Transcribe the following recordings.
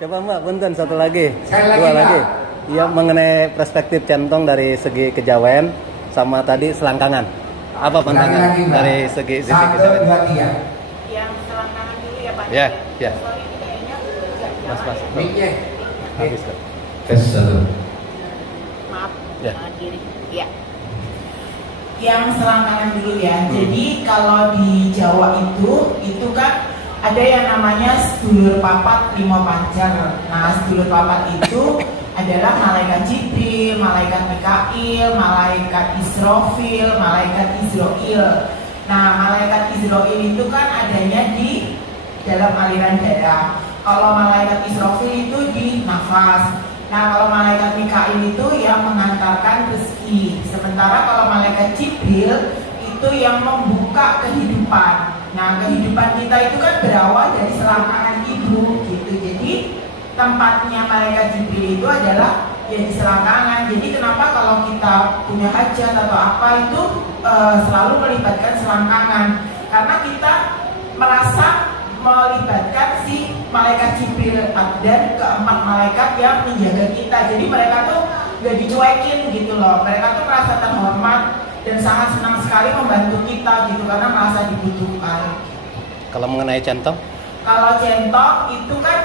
Coba Mbak, punten satu lagi. Dua lagi. Iya, mengenai perspektif centong dari segi kejawen sama tadi selangkangan. Apa pandangan dari segi kejawen? 1, 2, 3. Yang selangkangan dulu ya Pak. Ya, ya. Sorry ini kayaknya nggak Mas. jalan. Mic-nya. Habis kan? Tes 1. Maaf, Ya. diri. Ya. Yang selangkangan dulu ya. Jadi kalau di Jawa itu kan ada yang namanya sedulur papat lima pancar. Nah, sedulur papat itu adalah malaikat Jibril, malaikat Mikail, malaikat Israfil, malaikat Israil. Nah, malaikat Israil itu kan adanya di dalam aliran darah. Kalau malaikat Israfil itu di nafas. Nah, kalau malaikat Mikail itu yang mengantarkan rezeki. Sementara kalau malaikat Jibril itu yang membuka kehidupan. Nah, kehidupan kita itu kan berawal dari selangkangan ibu gitu. Jadi tempatnya malaikat Jibril itu adalah ya di selangkangan. Jadi kenapa kalau kita punya hajat atau apa itu selalu melibatkan selangkangan? Karena kita merasa melibatkan si malaikat Jibril dan keempat malaikat yang menjaga kita. Jadi mereka tuh gak dicuekin gitu loh. Mereka tuh merasa terhormat dan sangat senang sekali membantu kita gitu karena merasa dibutuhkan. Kalau mengenai centong? Kalau centong itu kan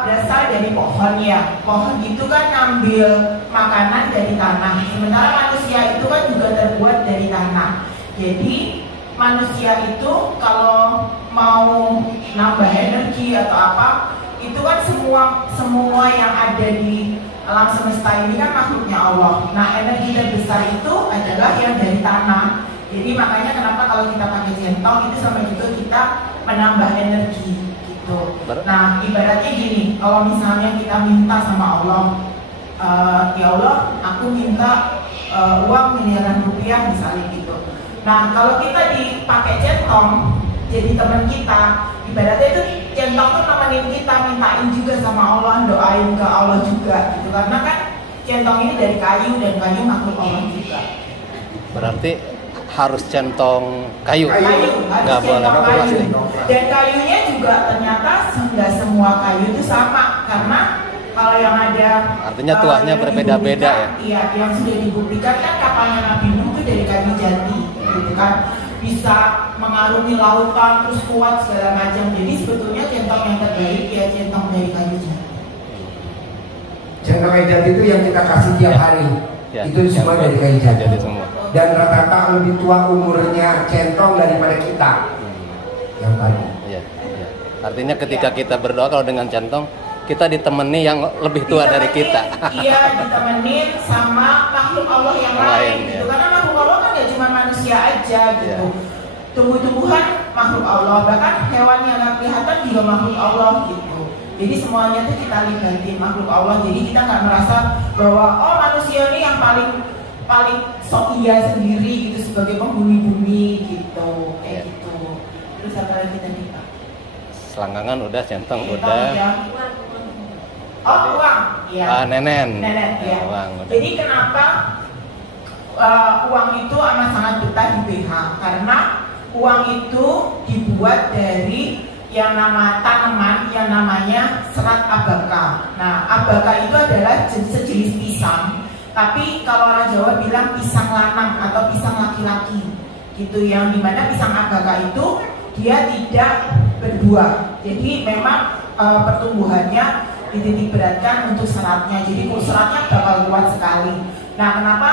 berasal dari pohon ya. Pohon itu kan ngambil makanan dari tanah. Sementara manusia itu kan juga terbuat dari tanah. Jadi manusia itu kalau mau nambah energi atau apa, itu kan semua yang ada di alam semesta ini kan makhluknya Allah. Nah, energi terbesar itu adalah yang dari tanah. Jadi makanya kenapa kalau kita pakai centong itu sama juga kita menambah energi gitu. Nah, ibaratnya gini, kalau misalnya kita minta sama Allah, ya Allah, aku minta uang miliaran rupiah misalnya gitu. Nah, kalau kita dipakai centong jadi teman kita, ibaratnya itu centong tuh nemenin kita, mintain juga sama Allah, doain ke Allah juga gitu. Karena kan centong ini dari kayu dan kayu makhluk Allah juga. Berarti harus centong kayu. Nggak boleh plastik. Dan kayunya juga ternyata nggak semua kayu itu sama, karena kalau yang ada artinya tuahnya berbeda-beda ya. Iya, yang sudah dibuktikan kan kapalnya Nabi Nuh itu dari kayu jati, gitu kan, bisa mengarungi lautan terus kuat segala macam. Jadi sebetulnya centong yang terbaik ya centong dari kayu jati. Centong kayu jati itu yang kita kasih tiap hari. Ya, itu semua dari kayu jati. Semua. Dan rata-rata lebih tua umurnya centong daripada kita. Yang tadi. Iya, iya. Artinya ketika kita berdoa kalau dengan centong, kita ditemani yang lebih tua dari kita. Iya, ditemenin sama makhluk Allah yang lain gitu. Ya. Karena makhluk Allah kan gak cuma manusia aja gitu. Tumbuh-tumbuhan makhluk Allah, bahkan hewan yang gak kelihatan juga makhluk Allah gitu. Jadi semuanya tuh kita libatin makhluk Allah. Jadi kita nggak merasa bahwa oh manusia ini yang paling sok iya sendiri gitu sebagai penghuni bumi gitu, kayak gitu. Terus apa lagi tadi Pak? Selangkangan udah, centong udah. Oh, uang, ya. Nenen. Ya. Uang, udah. Jadi kenapa uang itu amat sangat betah di BH? Karena uang itu dibuat dari yang nama tanaman yang namanya serat abaka. Nah, abaka itu adalah sejenis pisang. Tapi kalau orang Jawa bilang pisang lanang atau pisang laki-laki, gitu. Yang dimana pisang abaka itu dia tidak berbuah. Jadi memang pertumbuhannya dititik beratkan untuk seratnya. Jadi seratnya bakal kuat sekali. Nah, kenapa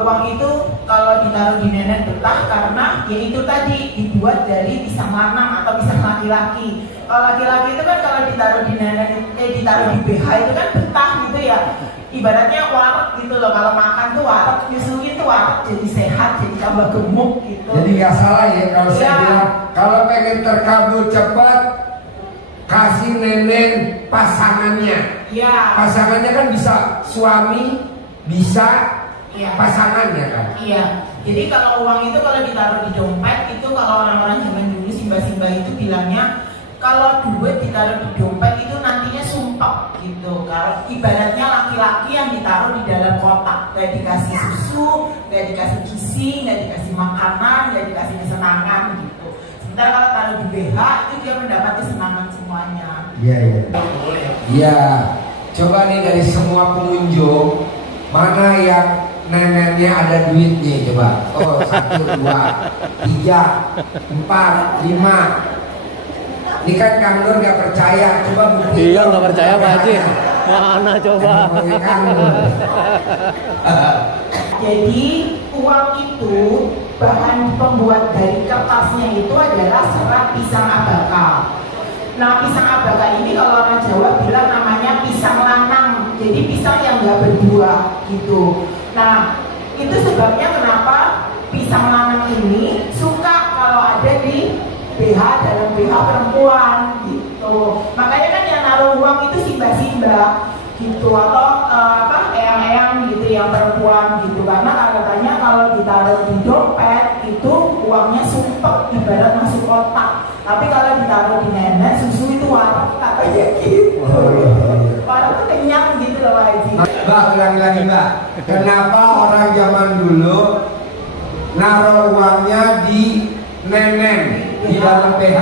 uang itu kalau ditaruh di nenek betah? Karena yaitu tadi dibuat dari pisang lanang atau pisang laki-laki. Kalau laki-laki itu kan kalau ditaruh di nenek, ditaruh di BH itu kan betah gitu ya. Ibaratnya warak gitu loh. Kalau makan tuh warak, nyusuin tuh warak, jadi sehat, jadi tambah gemuk gitu. Jadi nggak salah ya kalau saya bilang kalau pengen terkabul cepat kasih nenek pasangannya. Iya. Pasangannya kan bisa suami, bisa pasangannya kan. Iya. Jadi kalau uang itu kalau ditaruh di dompet itu kalau orang-orang zaman dulu simba-simba itu bilangnya kalau duit ditaruh di dompet itu nantinya sumpah gitu. Kalau ibaratnya laki-laki yang ditaruh di dalam kotak, nggak dikasih susu, nggak dikasih gizi, nggak dikasih makanan, nggak dikasih kesenangan gitu. Sementara kalau taruh di BH itu dia mendapat kesenangan Iya, iya. Iya. Coba nih dari semua pengunjung, mana yang neneknya ada duitnya coba. Oh, 1, 2, 3, 4, 5. Ini kan Kang Nur nggak percaya, coba bukti. Iya nggak percaya Pak Haji. Mana coba? Jadi uang itu bahan pembuat dari kertasnya itu adalah serat pisang abaka. Nah pisang abaka ini kalau orang Jawa bilang namanya pisang lanang. Jadi pisang yang nggak berbuah gitu. Nah itu sebabnya kenapa pisang lanang ini suka kalau ada di BH dalam BH perempuan gitu. Makanya kan yang naruh uang itu simba-simba gitu atau eyang-eyang gitu yang perempuan gitu, karena katanya kalau ditaruh di dompet itu uangnya sumpek ibarat masuk kotak, tapi kalau ditaruh di nenek susu itu warna katanya gitu. Warna itu kenyang gitu loh Pak Haji. Mbak, ulangi lagi Mbak, kenapa orang zaman dulu naruh uangnya di neneng di dalam PH?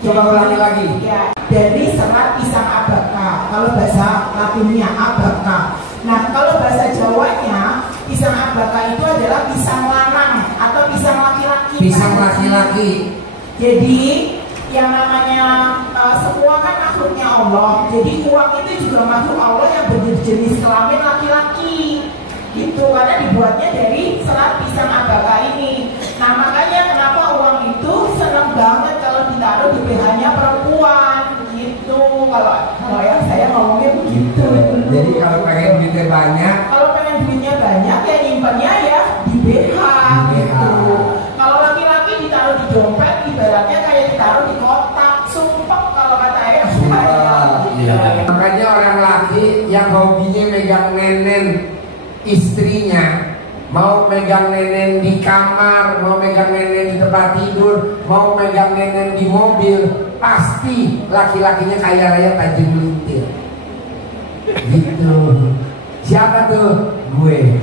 Coba ulangi lagi. Ya, dari serat pisang abaka. Kalau bahasa Latinnya abaka. Nah, kalau bahasa Jawanya pisang abaka itu adalah pisang lanang atau pisang laki-laki. Pisang laki-laki. Jadi yang namanya semua kan makhluknya Allah. Jadi uang itu juga makhluk Allah yang berjenis kelamin laki-laki. Gitu, karena dibuatnya dari serat pisang abaka ini. Nah makanya kenapa uang itu seneng banget kalau ditaruh di BH-nya perempuan gitu. Kalau yang saya ngomongnya begitu. Jadi kalau pengen duitnya banyak, kalau pengen duitnya banyak ya nyimpannya ya di BH gitu. Kalau laki-laki ditaruh di dompet ibaratnya kayak ditaruh di kotak, sumpek kalau kata ayah saya. Makanya orang laki yang hobinya megang nenen istrinya, mau megang nenen di kamar, mau megang nenen di tempat tidur, mau megang nenen di mobil, pasti laki-lakinya kaya raya tajam melintir. Gitu. Siapa tuh? Gue.